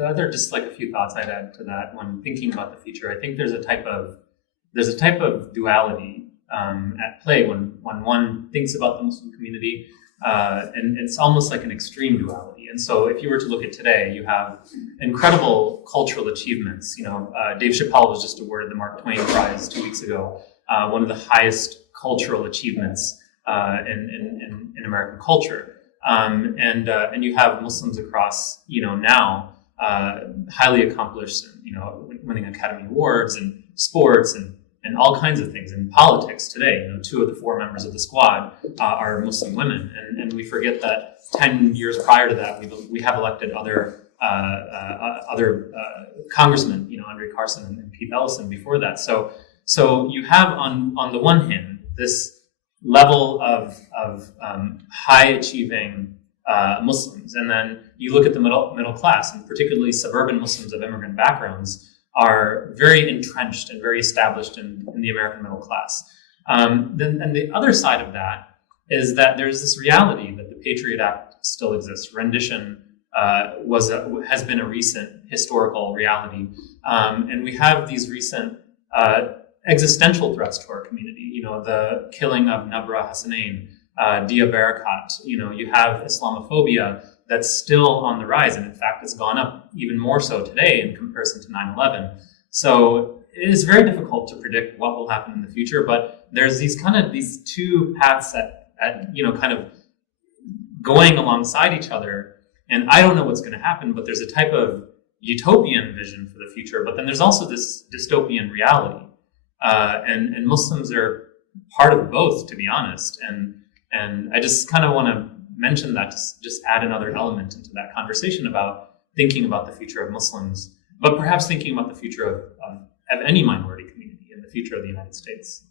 the other, just like a few thoughts I'd add to that when thinking about the future, I think there's a type of duality at play when one thinks about the Muslim community, and it's almost like an extreme duality. And so, if you were to look at today, you have incredible cultural achievements. Dave Chappelle was just awarded the Mark Twain Prize 2 weeks ago, one of the highest cultural achievements in American culture. And you have Muslims across, now highly accomplished, winning Academy Awards and sports and all kinds of things. In politics today, 2 of the 4 members of the squad are Muslim women, and we forget that 10 years prior to that, we have elected other congressmen, Andre Carson and Pete Ellison before that. So you have on the one hand this level of high achieving Muslims, and then you look at the middle class, and particularly suburban Muslims of immigrant backgrounds are very entrenched and very established in the American middle class. Then the other side of that is that there's this reality that the Patriot Act still exists. Rendition has been a recent historical reality, and we have these recent existential threats to our community. The killing of Nabra Hassanein, Dia Barakat. You have Islamophobia that's still on the rise, and in fact, it's gone up even more so today in comparison to 9/11. So it is very difficult to predict what will happen in the future. But there's these 2 paths that kind of going alongside each other, and I don't know what's going to happen. But there's a type of utopian vision for the future. But then there's also this dystopian reality. And Muslims are part of both, to be honest. And I just kind of want to mention that to just add another element into that conversation about thinking about the future of Muslims, but perhaps thinking about the future of any minority community and the future of the United States.